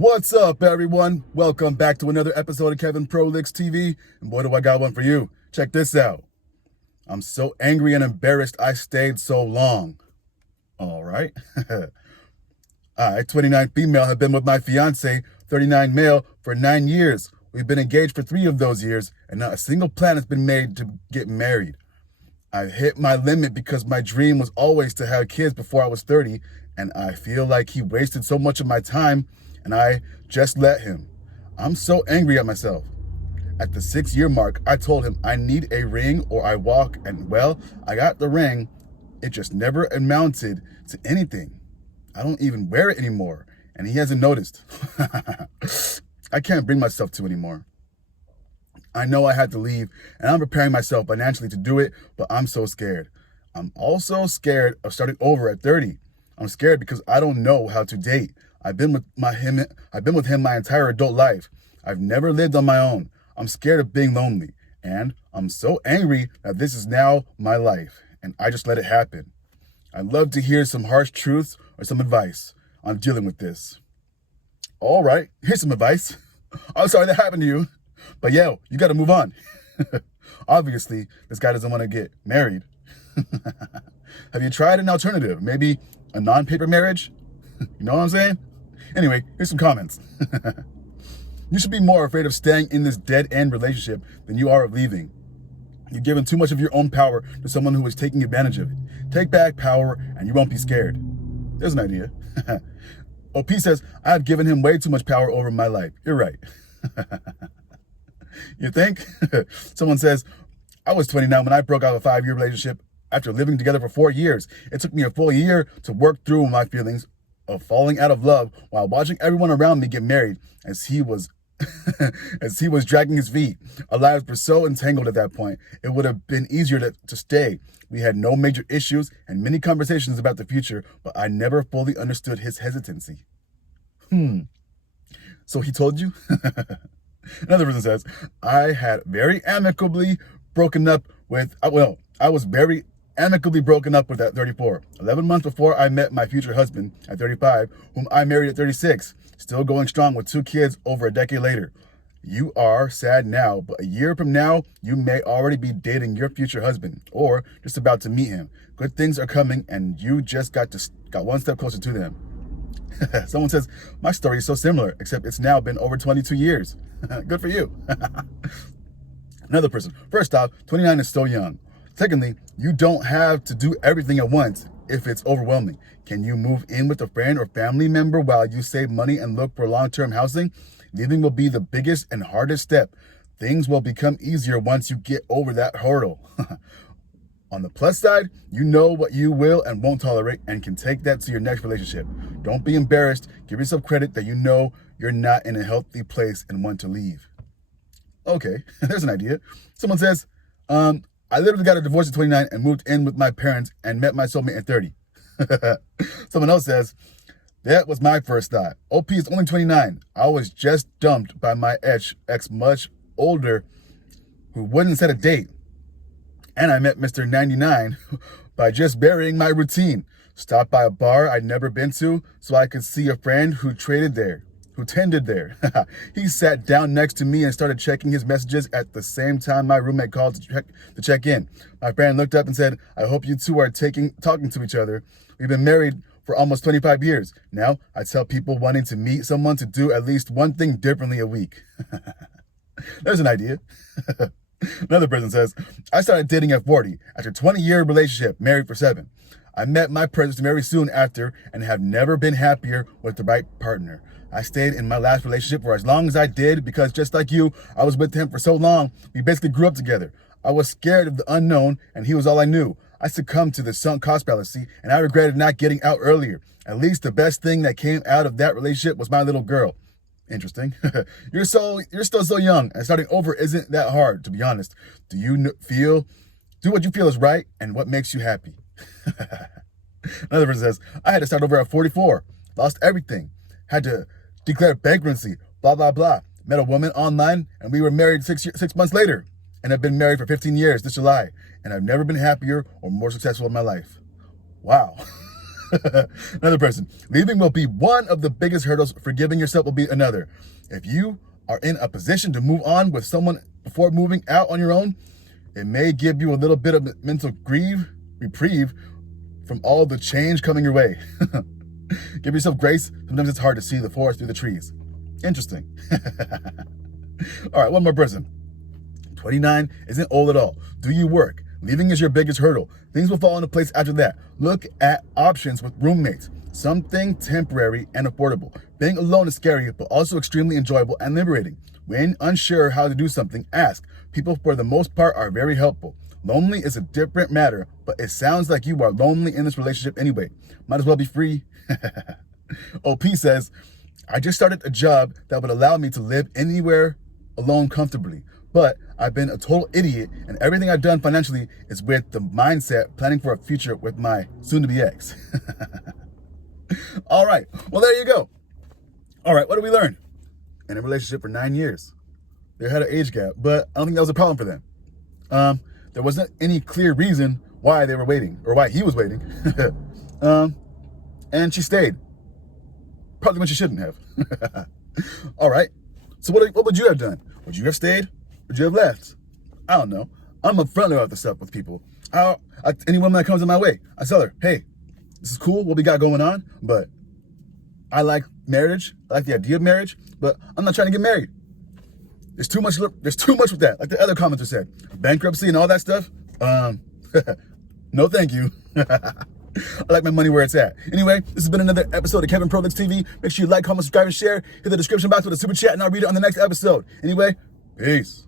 What's up, everyone? Welcome back to another episode of Kevin Prolix TV. And boy, do I got one for you. Check this out. I'm so angry and embarrassed I stayed so long. All right. I, 29 female, have been with my fiance, 39 male, for 9 years. We've been engaged for 3 of those years, and not a single plan has been made to get married. I hit my limit because my dream was always to have kids before I was 30, and I feel like he wasted so much of my time, and I just let him. I'm so angry at myself. At the 6-year mark, I told him I need a ring or I walk, and well, I got the ring. It just never amounted to anything. I don't even wear it anymore, and he hasn't noticed. I can't bring myself to anymore. I know I had to leave, and I'm preparing myself financially to do it, but I'm so scared. I'm also scared of starting over at 30. I'm scared because I don't know how to date. I've been with him my entire adult life. I've never lived on my own. I'm scared of being lonely, and I'm so angry that this is now my life, and I just let it happen. I'd love to hear some harsh truths or some advice on dealing with this. All right, here's some advice. I'm sorry that happened to you, but yo, you got to move on. Obviously, this guy doesn't want to get married. Have you tried an alternative? Maybe a non-paper marriage? You know what I'm saying? Anyway, here's some comments. You should be more afraid of staying in this dead-end relationship than you are of leaving. You've given too much of your own power to someone who is taking advantage of it. Take back power and you won't be scared. There's an idea. OP says, I have given him way too much power over my life. You're right. You think? Someone says, I was 29 when I broke out of a 5-year relationship after living together for 4 years. It took me a full year to work through my feelings of falling out of love while watching everyone around me get married as he was dragging his feet. Our lives were so entangled at that point. It would have been easier to stay. We had no major issues and many conversations about the future, but I never fully understood his hesitancy. So he told you? Another person says, I was very amicably broken up with at 34. 11 months before I met my future husband at 35, whom I married at 36. Still going strong with 2 kids over a decade later. You are sad now, but a year from now, you may already be dating your future husband or just about to meet him. Good things are coming and you just got one step closer to them. Someone says, my story is so similar, except it's now been over 22 years. Good for you. Another person, first off, 29 is so young. Secondly, you don't have to do everything at once if it's overwhelming. Can you move in with a friend or family member while you save money and look for long-term housing? Leaving will be the biggest and hardest step. Things will become easier once you get over that hurdle. On the plus side, you know what you will and won't tolerate and can take that to your next relationship. Don't be embarrassed. Give yourself credit that you know you're not in a healthy place and want to leave. Okay, there's an idea. Someone says, I literally got a divorce at 29 and moved in with my parents and met my soulmate at 30. Someone else says, that was my first thought. OP is only 29. I was just dumped by my ex much older who wouldn't set a date. And I met Mr. 99 by just burying my routine. Stopped by a bar I'd never been to so I could see a friend who tended there. He sat down next to me and started checking his messages at the same time my roommate called to check in. My friend looked up and said, I hope you two are talking to each other. We've been married for almost 25 years. Now I tell people wanting to meet someone to do at least one thing differently a week. There's an idea. Another person says, I started dating at 40 after a 20-year relationship, married for 7. I met my person very soon after and have never been happier with the right partner. I stayed in my last relationship for as long as I did because just like you, I was with him for so long, we basically grew up together. I was scared of the unknown and he was all I knew. I succumbed to the sunk cost fallacy and I regretted not getting out earlier. At least the best thing that came out of that relationship was my little girl. Interesting. You're still so young and starting over isn't that hard, to be honest. Do what you feel is right and what makes you happy. Another person says, I had to start over at 44, lost everything, had to declare bankruptcy, blah, blah, blah. Met a woman online and we were married 6 months later and have been married for 15 years this July. And I've never been happier or more successful in my life. Wow. Another person. Leaving will be one of the biggest hurdles. Forgiving yourself will be another. If you are in a position to move on with someone before moving out on your own, it may give you a little bit of mental reprieve from all the change coming your way. Give yourself grace. Sometimes it's hard to see the forest through the trees. Interesting. All right, one more person. 29 isn't old at all. Do you work? Leaving is your biggest hurdle. Things will fall into place after that. Look at options with roommates. Something temporary and affordable. Being alone is scary, but also extremely enjoyable and liberating. When unsure how to do something, ask. People, for the most part, are very helpful. Lonely is a different matter, but it sounds like you are lonely in this relationship anyway. Might as well be free. OP says, I just started a job that would allow me to live anywhere alone comfortably. But I've been a total idiot, and everything I've done financially is with the mindset planning for a future with my soon-to-be ex. All right. Well, there you go. All right. What did we learn? In a relationship for 9 years, they had an age gap, but I don't think that was a problem for them. There wasn't any clear reason why they were waiting or why he was waiting. And she stayed. Probably when she shouldn't have. All right. So what would you have done? Would you have stayed? Would you have left? I don't know. I'm upfront about this stuff with people. Any woman that comes in my way, I tell her, hey, this is cool, what we got going on, but I like marriage. I like the idea of marriage, but I'm not trying to get married. There's too much with that. Like the other commenter said, bankruptcy and all that stuff. No, thank you. I like my money where it's at. Anyway, this has been another episode of Kevin Prolix TV. Make sure you like, comment, subscribe, and share. Hit the description box with a super chat, and I'll read it on the next episode. Anyway, peace.